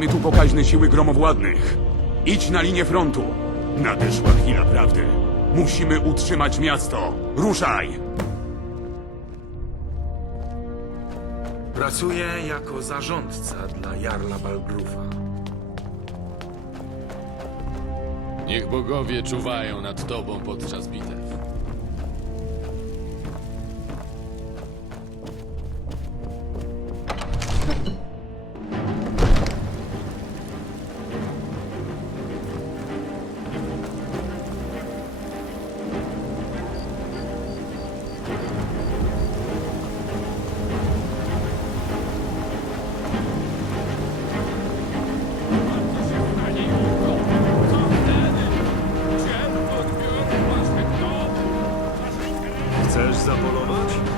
Mamy tu pokaźne siły gromowładnych. Idź na linię frontu. Nadeszła chwila prawdy. Musimy utrzymać miasto. Ruszaj! Pracuję jako zarządca dla Jarla Balgrufa. Niech bogowie czuwają nad tobą podczas bitew. Sapolowacz?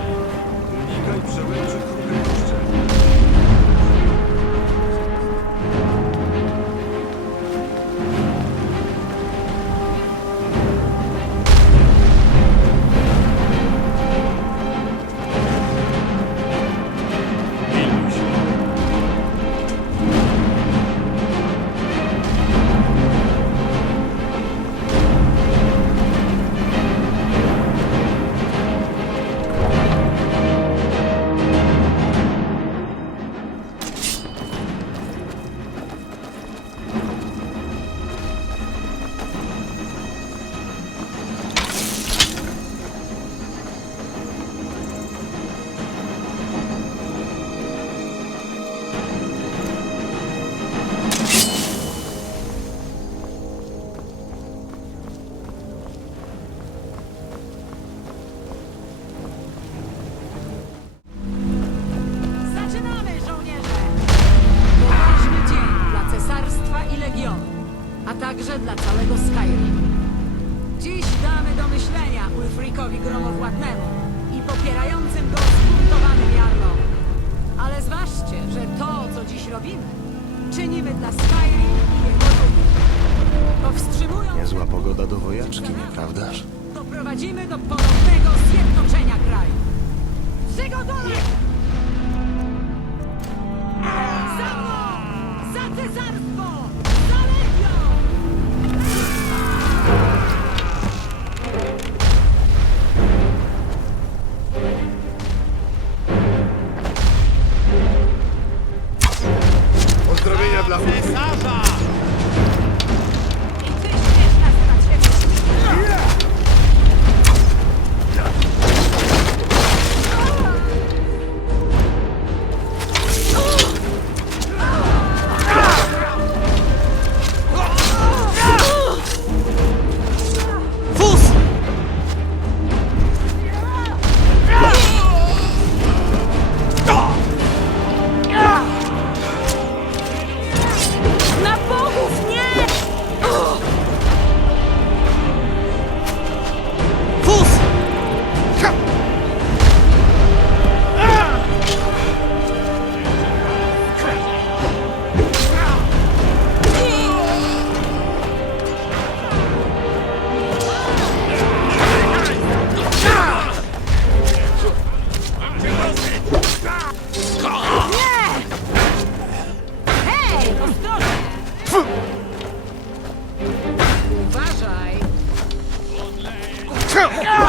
Dla całego Skyrim. Dziś damy do myślenia Ulfrikowi Gromowładnemu i popierającym go zbuntowanym Jarlom. Ale zważcie, że to, co dziś robimy, czynimy dla Skyrim i jego ludzi. Powstrzymując Niezła pogoda do wojaczki, nieprawdaż? doprowadzimy do ponownego zjednoczenia kraju. Przygotować! Za mną! Za cesarstwo! Pozdrowienia dla try. Oh.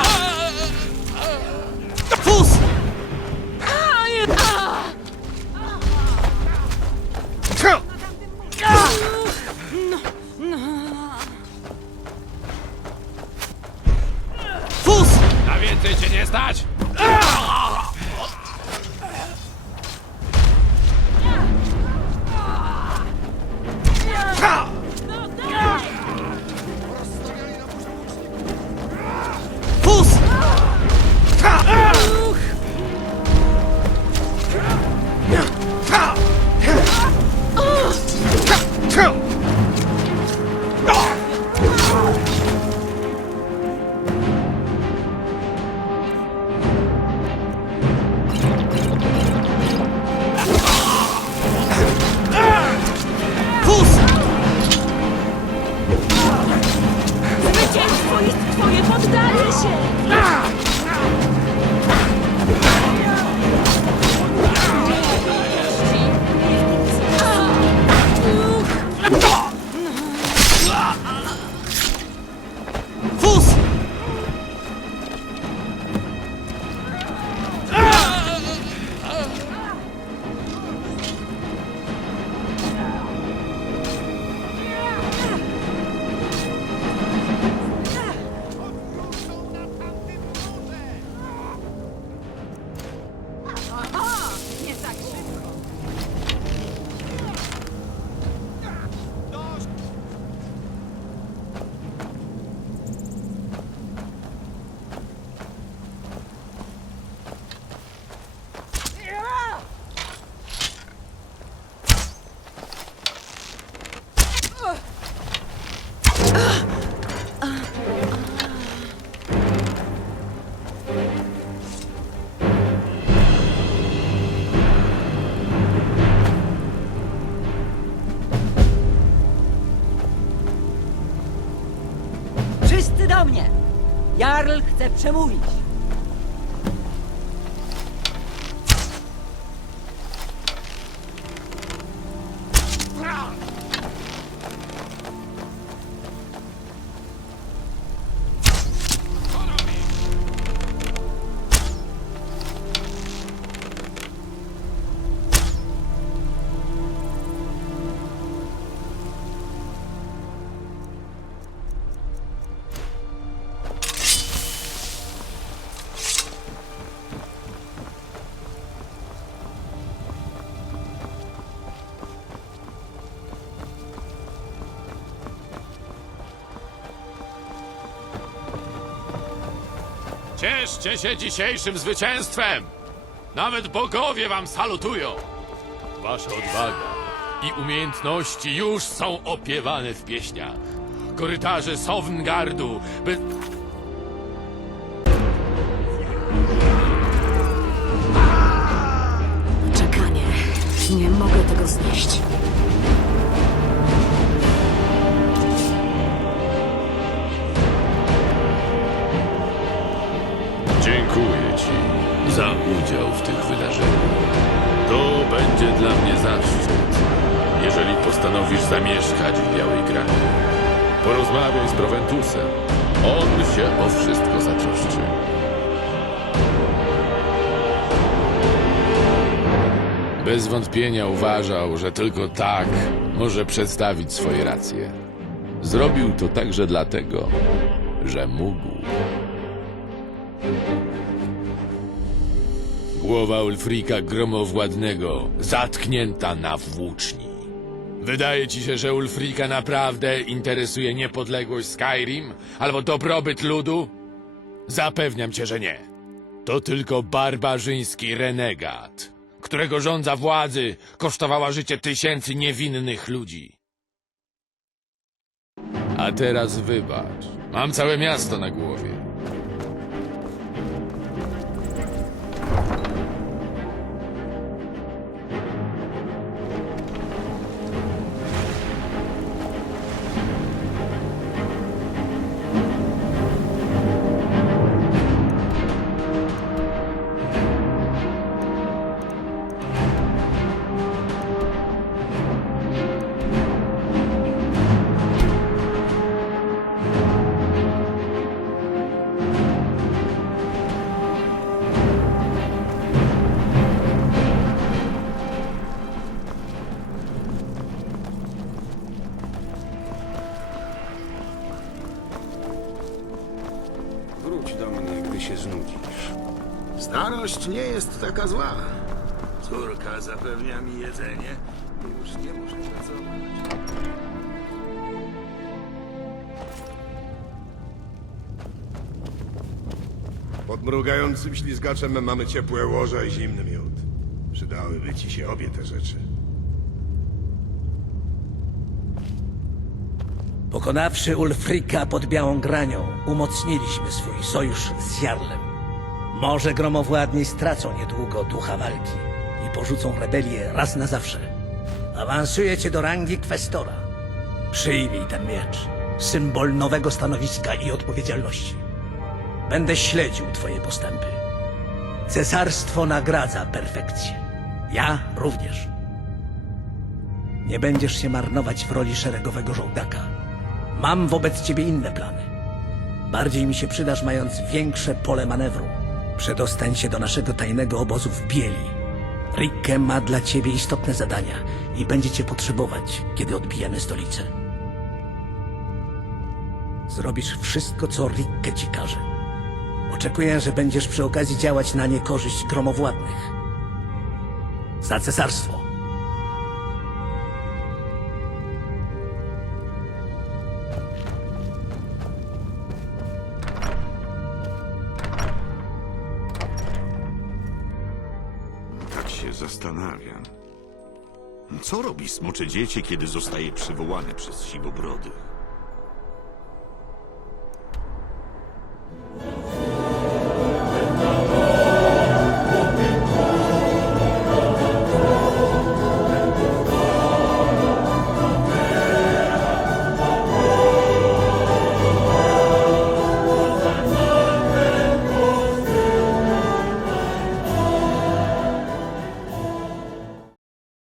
Wszyscy do mnie! Jarl chce przemówić. Cieszcie się dzisiejszym zwycięstwem! Nawet bogowie wam salutują! Wasza odwaga i umiejętności już są opiewane w pieśniach. Korytarze Sovngardu by... Czekanie. Nie mogę tego znieść. Zamieszkać w Białej Grani. Porozmawiaj z Proventusem. On się o wszystko zatroszczy. Bez wątpienia uważał, że tylko tak może przedstawić swoje racje. Zrobił to także dlatego, że mógł. Głowa Ulfrika Gromowładnego zatknięta na włóczni. Wydaje ci się, że Ulfrika naprawdę interesuje niepodległość Skyrim albo dobrobyt ludu? Zapewniam cię, że nie. To tylko barbarzyński renegat, którego rządza władzy kosztowała życie tysięcy niewinnych ludzi. A teraz wybacz. Mam całe miasto na głowie. Gdy się znudzisz. Starość nie jest taka zła. Córka zapewnia mi jedzenie. Już nie muszę pracować. Pod mrugającym ślizgaczem mamy ciepłe łoże i zimny miód. Przydałyby ci się obie te rzeczy. Pokonawszy Ulfrika pod Białą Granią, umocniliśmy swój sojusz z Jarlem. Może gromowładni stracą niedługo ducha walki i porzucą rebelię raz na zawsze. Awansuję cię do rangi kwestora. Przyjmij ten miecz, symbol nowego stanowiska i odpowiedzialności. Będę śledził twoje postępy. Cesarstwo nagradza perfekcję. Ja również. Nie będziesz się marnować w roli szeregowego żołdaka. Mam wobec ciebie inne plany. Bardziej mi się przydasz, mając większe pole manewru. Przedostań się do naszego tajnego obozu w Bieli. Rikke ma dla ciebie istotne zadania i będzie cię potrzebować, kiedy odbijemy stolicę. Zrobisz wszystko, co Rikke ci każe. Oczekuję, że będziesz przy okazji działać na niekorzyść gromowładnych. Za cesarstwo. Zastanawiam. Co robi smocze dziecię, kiedy zostaje przywołane przez siwobrodych?